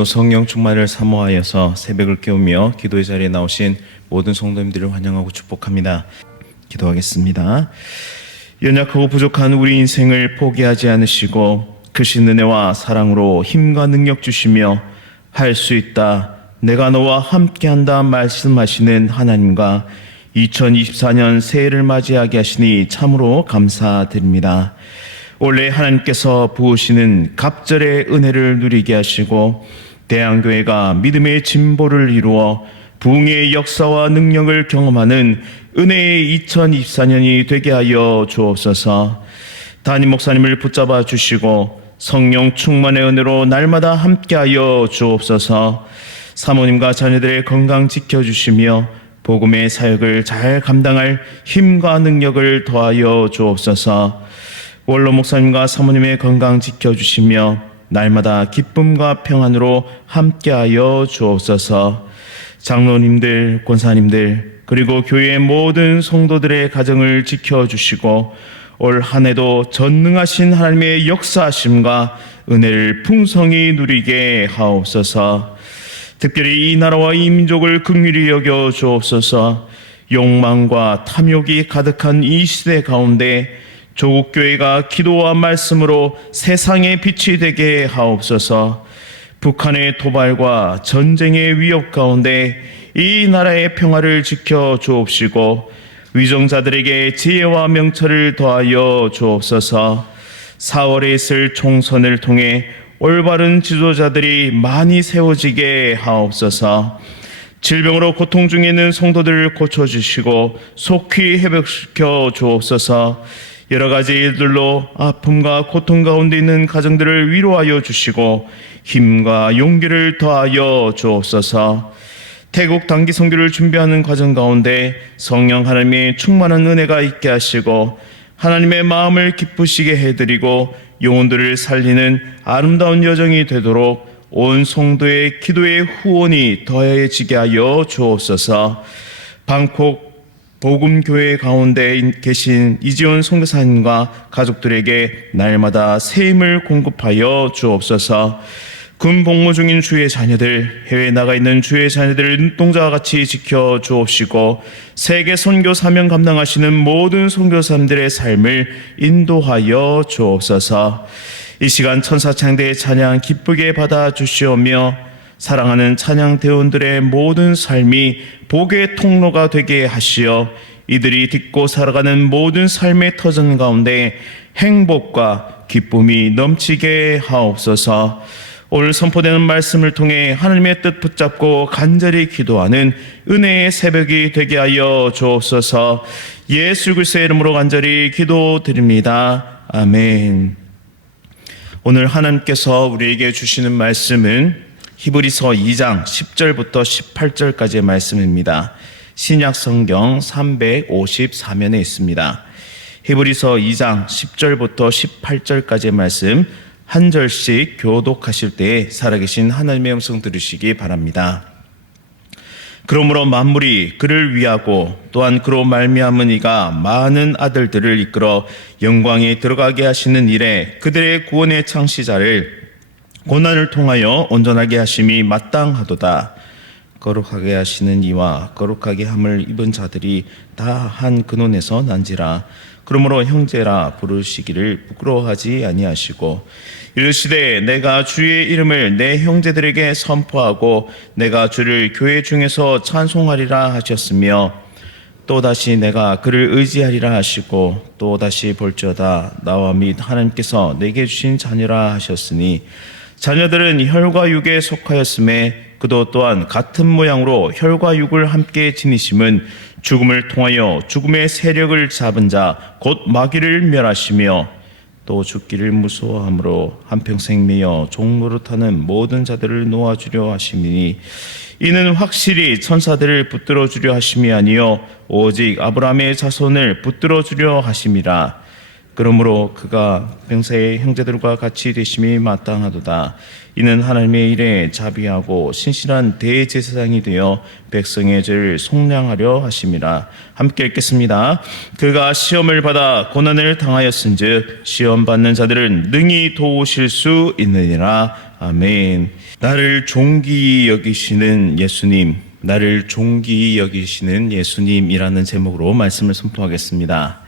오늘도 성령 충만을 사모하여서 새벽을 깨우며 기도의 자리에 나오신 모든 성도님들을 환영하고 축복합니다. 기도하겠습니다. 연약하고 부족한 우리 인생을 포기하지 않으시고 크신 은혜와 사랑으로 힘과 능력 주시며 할 수 있다, 내가 너와 함께한다 말씀하시는 하나님과 2024년 새해를 맞이하게 하시니 참으로 감사드립니다. 올해 하나님께서 부으시는 갑절의 은혜를 누리게 하시고 대한교회가 믿음의 진보를 이루어 부흥의 역사와 능력을 경험하는 은혜의 2024년이 되게 하여 주옵소서. 담임 목사님을 붙잡아 주시고 성령 충만의 은혜로 날마다 함께하여 주옵소서. 사모님과 자녀들의 건강 지켜주시며 복음의 사역을 잘 감당할 힘과 능력을 더하여 주옵소서. 원로 목사님과 사모님의 건강 지켜주시며 날마다 기쁨과 평안으로 함께하여 주옵소서. 장로님들, 권사님들, 그리고 교회의 모든 성도들의 가정을 지켜주시고 올 한 해도 전능하신 하나님의 역사하심과 은혜를 풍성히 누리게 하옵소서. 특별히 이 나라와 이 민족을 긍휼히 여겨 주옵소서. 욕망과 탐욕이 가득한 이 시대 가운데 조국교회가 기도와 말씀으로 세상의 빛이 되게 하옵소서. 북한의 도발과 전쟁의 위협 가운데 이 나라의 평화를 지켜 주옵시고 위정자들에게 지혜와 명철을 더하여 주옵소서. 4월에 있을 총선을 통해 올바른 지도자들이 많이 세워지게 하옵소서. 질병으로 고통 중에 있는 성도들을 고쳐주시고 속히 회복시켜 주옵소서. 여러 가지 일들로 아픔과 고통 가운데 있는 가정들을 위로하여 주시고 힘과 용기를 더하여 주옵소서. 태국 단기 선교를 준비하는 과정 가운데 성령 하나님의 충만한 은혜가 있게 하시고 하나님의 마음을 기쁘시게 해드리고 영혼들을 살리는 아름다운 여정이 되도록 온 성도의 기도의 후원이 더해지게 하여 주옵소서. 방콕 복음교회 가운데 계신 이지원 선교사님과 가족들에게 날마다 새 힘을 공급하여 주옵소서. 군 복무 중인 주의 자녀들, 해외에 나가 있는 주의 자녀들을 눈동자와 같이 지켜 주옵시고 세계 선교 사명 감당하시는 모든 선교사님들의 삶을 인도하여 주옵소서. 이 시간 천사창대의 찬양 기쁘게 받아 주시오며 사랑하는 찬양대원들의 모든 삶이 복의 통로가 되게 하시어 이들이 딛고 살아가는 모든 삶의 터전 가운데 행복과 기쁨이 넘치게 하옵소서. 오늘 선포되는 말씀을 통해 하나님의 뜻 붙잡고 간절히 기도하는 은혜의 새벽이 되게 하여 주옵소서. 예수 그리스도의 이름으로 간절히 기도드립니다. 아멘. 오늘 하나님께서 우리에게 주시는 말씀은 히브리서 2장 10절부터 18절까지의 말씀입니다. 신약 성경 354면에 있습니다. 히브리서 2장 10절부터 18절까지의 말씀 한 절씩 교독하실 때에 살아계신 하나님의 음성 들으시기 바랍니다. 그러므로 만물이 그를 위하고 또한 그로 말미암은 이가 많은 아들들을 이끌어 영광에 들어가게 하시는 일에 그들의 구원의 창시자를 고난을 통하여 온전하게 하심이 마땅하도다. 거룩하게 하시는 이와 거룩하게 함을 입은 자들이 다 한 근원에서 난지라. 그러므로 형제라 부르시기를 부끄러워하지 아니하시고 이르시되 내가 주의 이름을 내 형제들에게 선포하고 내가 주를 교회 중에서 찬송하리라 하셨으며 또다시 내가 그를 의지하리라 하시고 또다시 볼지어다 나와 및 하나님께서 내게 주신 자녀라 하셨으니 자녀들은 혈과 육에 속하였음에 그도 또한 같은 모양으로 혈과 육을 함께 지니심은 죽음을 통하여 죽음의 세력을 잡은 자 곧 마귀를 멸하시며 또 죽기를 무서워함으로 한평생 매여 종노릇하는 모든 자들을 놓아주려 하심이니 이는 확실히 천사들을 붙들어 주려 하심이 아니요 오직 아브라함의 자손을 붙들어 주려 하심이라. 그러므로 그가 병사의 형제들과 같이 되심이 마땅하도다. 이는 하나님의 일에 자비하고 신실한 대제사장이 되어 백성의 죄를 속량하려 하심이라. 함께 읽겠습니다. 그가 시험을 받아 고난을 당하였은즉 시험 받는 자들은 능히 도우실 수 있느니라. 아멘. 나를 존귀히 여기시는 예수님, 나를 존귀히 여기시는 예수님이라는 제목으로 말씀을 선포하겠습니다.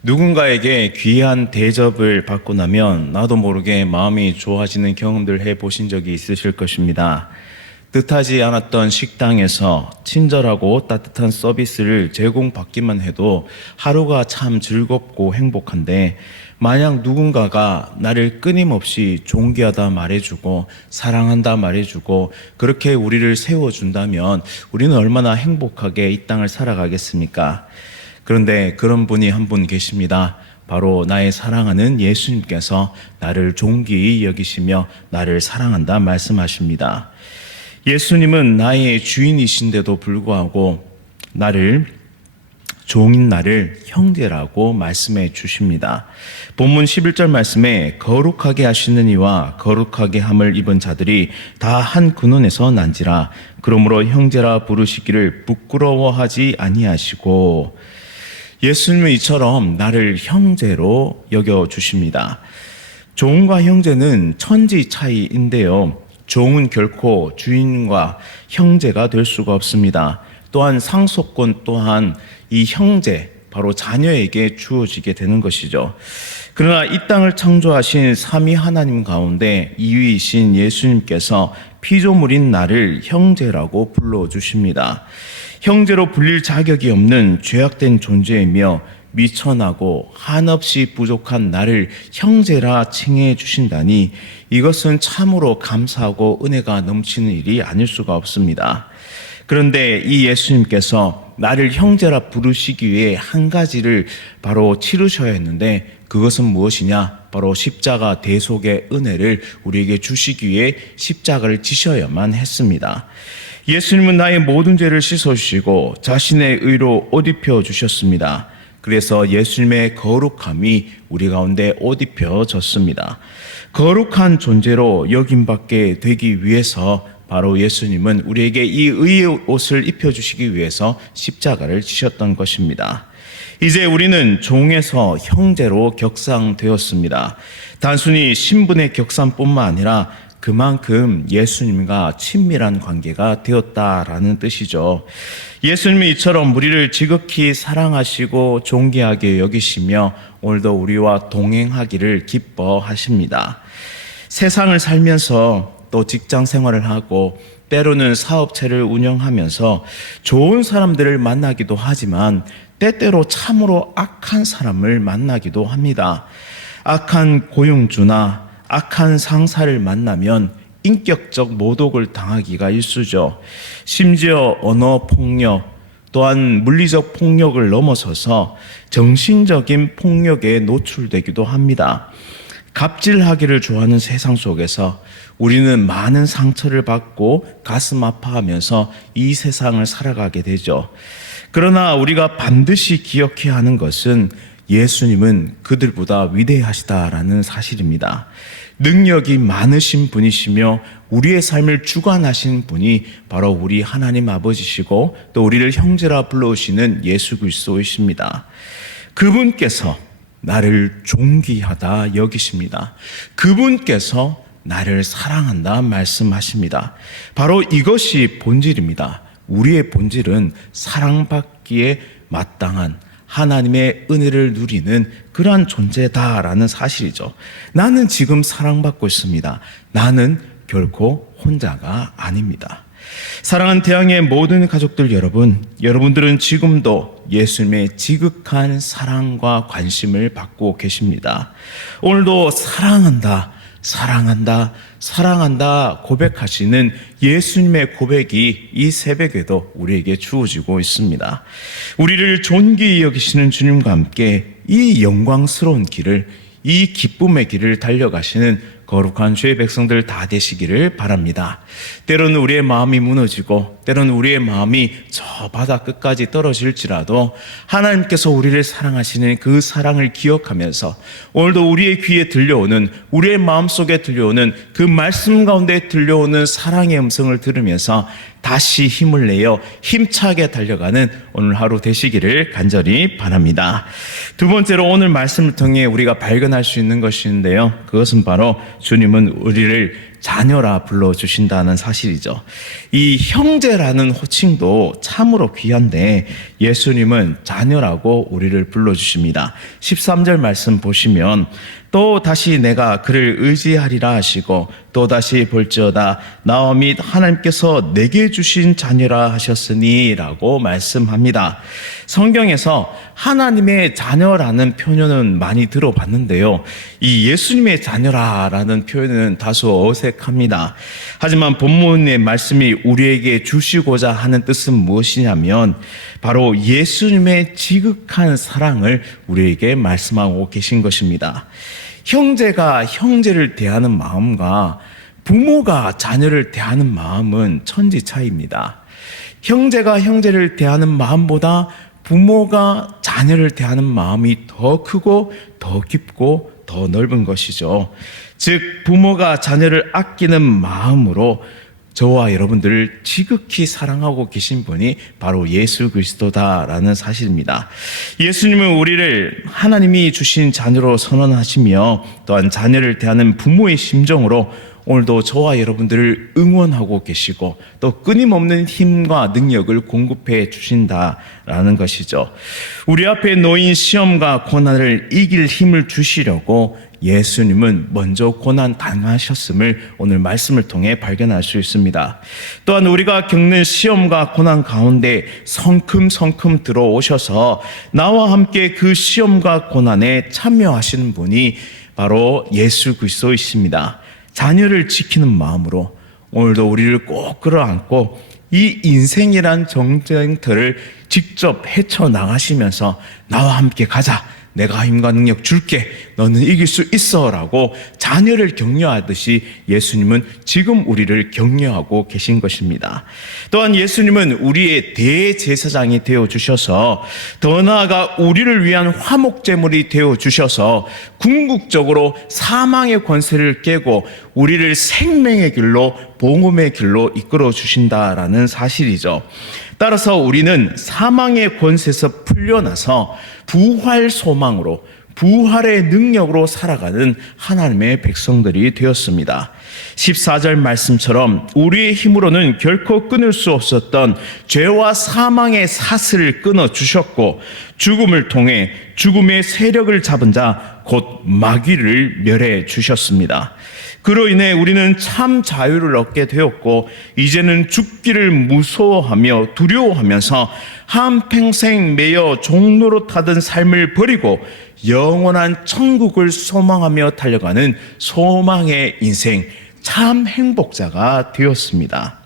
누군가에게 귀한 대접을 받고 나면 나도 모르게 마음이 좋아지는 경험들 해보신 적이 있으실 것입니다. 뜻하지 않았던 식당에서 친절하고 따뜻한 서비스를 제공받기만 해도 하루가 참 즐겁고 행복한데, 만약 누군가가 나를 끊임없이 존귀하다 말해주고 사랑한다 말해주고 그렇게 우리를 세워준다면 우리는 얼마나 행복하게 이 땅을 살아가겠습니까? 그런데 그런 분이 한 분 계십니다. 바로 나의 사랑하는 예수님께서 나를 존귀히 여기시며 나를 사랑한다 말씀하십니다. 예수님은 나의 주인이신데도 불구하고 종인 나를 형제라고 말씀해 주십니다. 본문 11절 말씀에 거룩하게 하시는 이와 거룩하게 함을 입은 자들이 다 한 근원에서 난지라. 그러므로 형제라 부르시기를 부끄러워하지 아니하시고. 예수님은 이처럼 나를 형제로 여겨주십니다. 종과 형제는 천지 차이인데요, 종은 결코 주인과 형제가 될 수가 없습니다. 또한 상속권 또한 이 형제, 바로 자녀에게 주어지게 되는 것이죠. 그러나 이 땅을 창조하신 삼위 하나님 가운데 2위이신 예수님께서 피조물인 나를 형제라고 불러주십니다. 형제로 불릴 자격이 없는 죄악된 존재이며 미천하고 한없이 부족한 나를 형제라 칭해 주신다니, 이것은 참으로 감사하고 은혜가 넘치는 일이 아닐 수가 없습니다. 그런데 이 예수님께서 나를 형제라 부르시기 위해 한 가지를 바로 치르셔야 했는데, 그것은 무엇이냐? 바로 십자가 대속의 은혜를 우리에게 주시기 위해 십자가를 지셔야만 했습니다. 예수님은 나의 모든 죄를 씻어주시고 자신의 의로 옷 입혀주셨습니다. 그래서 예수님의 거룩함이 우리 가운데 옷 입혀졌습니다. 거룩한 존재로 여김받게 되기 위해서 바로 예수님은 우리에게 이 의의 옷을 입혀주시기 위해서 십자가를 지셨던 것입니다. 이제 우리는 종에서 형제로 격상되었습니다. 단순히 신분의 격상뿐만 아니라 그만큼 예수님과 친밀한 관계가 되었다라는 뜻이죠. 예수님이 이처럼 우리를 지극히 사랑하시고 존귀하게 여기시며 오늘도 우리와 동행하기를 기뻐하십니다. 세상을 살면서 또 직장 생활을 하고 때로는 사업체를 운영하면서 좋은 사람들을 만나기도 하지만 때때로 참으로 악한 사람을 만나기도 합니다. 악한 고용주나 악한 상사를 만나면 인격적 모독을 당하기가 일쑤죠. 심지어 언어 폭력, 또한 물리적 폭력을 넘어서서 정신적인 폭력에 노출되기도 합니다. 갑질하기를 좋아하는 세상 속에서 우리는 많은 상처를 받고 가슴 아파하면서 이 세상을 살아가게 되죠. 그러나 우리가 반드시 기억해야 하는 것은 예수님은 그들보다 위대하시다라는 사실입니다. 능력이 많으신 분이시며 우리의 삶을 주관하신 분이 바로 우리 하나님 아버지시고 또 우리를 형제라 불러오시는 예수 그리스도이십니다. 그분께서 나를 존귀하다 여기십니다. 그분께서 나를 사랑한다 말씀하십니다. 바로 이것이 본질입니다. 우리의 본질은 사랑받기에 마땅한 하나님의 은혜를 누리는 그러한 존재다라는 사실이죠. 나는 지금 사랑받고 있습니다. 나는 결코 혼자가 아닙니다. 사랑하는 대항의 모든 가족들 여러분, 여러분들은 지금도 예수님의 지극한 사랑과 관심을 받고 계십니다. 오늘도 사랑한다, 사랑한다, 사랑한다 고백하시는 예수님의 고백이 이 새벽에도 우리에게 주어지고 있습니다. 우리를 존귀히 여기시는 주님과 함께 이 영광스러운 길을, 이 기쁨의 길을 달려가시는 거룩한 주의 백성들 다 되시기를 바랍니다. 때로는 우리의 마음이 무너지고 때로는 우리의 마음이 저 바다 끝까지 떨어질지라도 하나님께서 우리를 사랑하시는 그 사랑을 기억하면서 오늘도 우리의 귀에 들려오는, 우리의 마음속에 들려오는 그 말씀 가운데 들려오는 사랑의 음성을 들으면서 다시 힘을 내어 힘차게 달려가는 오늘 하루 되시기를 간절히 바랍니다. 두 번째로 오늘 말씀을 통해 우리가 발견할 수 있는 것인데요, 그것은 바로 주님은 우리를 자녀라 불러주신다는 사실이죠. 이 형제라는 호칭도 참으로 귀한데 예수님은 자녀라고 우리를 불러주십니다. 13절 말씀 보시면 또 다시 내가 그를 의지하리라 하시고 또 다시 볼지어다 나와 및 하나님께서 내게 주신 자녀라 하셨으니 라고 말씀합니다. 성경에서 하나님의 자녀라는 표현은 많이 들어봤는데요, 이 예수님의 자녀라는 표현은 다소 어색합니다. 하지만 본문의 말씀이 우리에게 주시고자 하는 뜻은 무엇이냐면 바로 예수님의 지극한 사랑을 우리에게 말씀하고 계신 것입니다. 형제가 형제를 대하는 마음과 부모가 자녀를 대하는 마음은 천지 차이입니다. 형제가 형제를 대하는 마음보다 부모가 자녀를 대하는 마음이 더 크고 더 깊고 더 넓은 것이죠. 즉 부모가 자녀를 아끼는 마음으로 저와 여러분들을 지극히 사랑하고 계신 분이 바로 예수 그리스도다라는 사실입니다. 예수님은 우리를 하나님이 주신 자녀로 선언하시며 또한 자녀를 대하는 부모의 심정으로 오늘도 저와 여러분들을 응원하고 계시고 또 끊임없는 힘과 능력을 공급해 주신다라는 것이죠. 우리 앞에 놓인 시험과 고난을 이길 힘을 주시려고 예수님은 먼저 고난 당하셨음을 오늘 말씀을 통해 발견할 수 있습니다. 또한 우리가 겪는 시험과 고난 가운데 성큼성큼 들어오셔서 나와 함께 그 시험과 고난에 참여하시는 분이 바로 예수 그리스도이십니다. 자녀를 지키는 마음으로 오늘도 우리를 꼭 끌어안고 이 인생이란 정쟁터를 직접 헤쳐나가시면서 나와 함께 가자, 내가 힘과 능력 줄게, 너는 이길 수 있어 라고 자녀를 격려하듯이 예수님은 지금 우리를 격려하고 계신 것입니다. 또한 예수님은 우리의 대제사장이 되어주셔서 더 나아가 우리를 위한 화목제물이 되어주셔서 궁극적으로 사망의 권세를 깨고 우리를 생명의 길로, 복음의 길로 이끌어 주신다라는 사실이죠. 따라서 우리는 사망의 권세에서 풀려나서 부활 소망으로, 부활의 능력으로 살아가는 하나님의 백성들이 되었습니다. 14절 말씀처럼 우리의 힘으로는 결코 끊을 수 없었던 죄와 사망의 사슬을 끊어주셨고 죽음을 통해 죽음의 세력을 잡은 자 곧 마귀를 멸해 주셨습니다. 그로 인해 우리는 참 자유를 얻게 되었고 이제는 죽기를 무서워하며 두려워하면서 한평생 매여 종노릇하던 삶을 버리고 영원한 천국을 소망하며 달려가는 소망의 인생, 참 행복자가 되었습니다.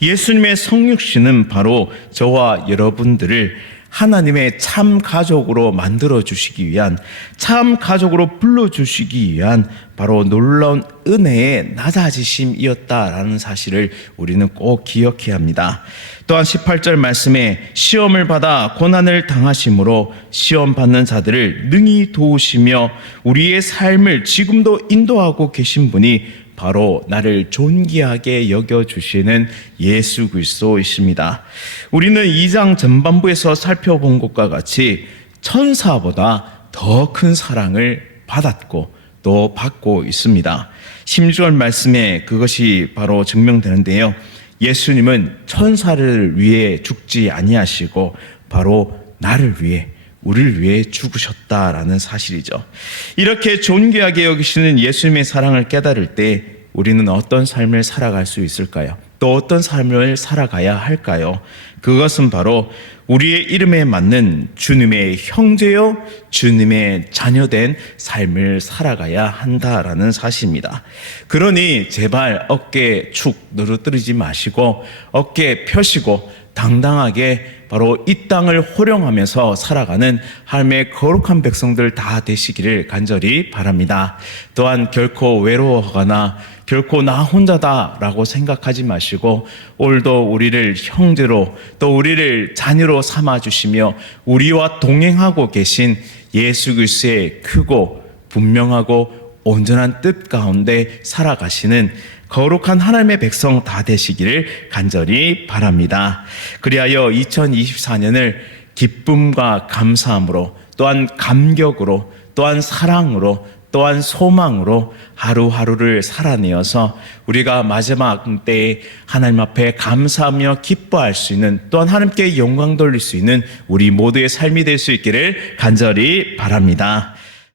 예수님의 성육신은 바로 저와 여러분들을 하나님의 참 가족으로 만들어 주시기 위한, 참 가족으로 불러 주시기 위한 바로 놀라운 은혜의 낮아지심이었다라는 사실을 우리는 꼭 기억해야 합니다. 또한 18절 말씀에 시험을 받아 고난을 당하심으로 시험 받는 자들을 능히 도우시며 우리의 삶을 지금도 인도하고 계신 분이 바로 나를 존귀하게 여겨주시는 예수 그리스도이십니다. 우리는 2장 전반부에서 살펴본 것과 같이 천사보다 더 큰 사랑을 받았고 또 받고 있습니다. 16절 말씀에 그것이 바로 증명되는데요, 예수님은 천사를 위해 죽지 아니하시고 바로 나를 위해, 우리를 위해 죽으셨다라는 사실이죠. 이렇게 존귀하게 여기시는 예수님의 사랑을 깨달을 때 우리는 어떤 삶을 살아갈 수 있을까요? 또 어떤 삶을 살아가야 할까요? 그것은 바로 우리의 이름에 맞는 주님의 형제요, 주님의 자녀된 삶을 살아가야 한다라는 사실입니다. 그러니 제발 어깨 축 늘어뜨리지 마시고 어깨 펴시고 당당하게 바로 이 땅을 호령하면서 살아가는 하나님의 거룩한 백성들 다 되시기를 간절히 바랍니다. 또한 결코 외로워하거나 결코 나 혼자다라고 생각하지 마시고 오늘도 우리를 형제로 또 우리를 자녀로 삼아주시며 우리와 동행하고 계신 예수 그리스도의 크고 분명하고 온전한 뜻 가운데 살아가시는 거룩한 하나님의 백성 다 되시기를 간절히 바랍니다. 그리하여 2024년을 기쁨과 감사함으로 또한 감격으로 또한 사랑으로 또한 소망으로 하루하루를 살아내어서 우리가 마지막 때에 하나님 앞에 감사하며 기뻐할 수 있는 또한 하나님께 영광 돌릴 수 있는 우리 모두의 삶이 될 수 있기를 간절히 바랍니다.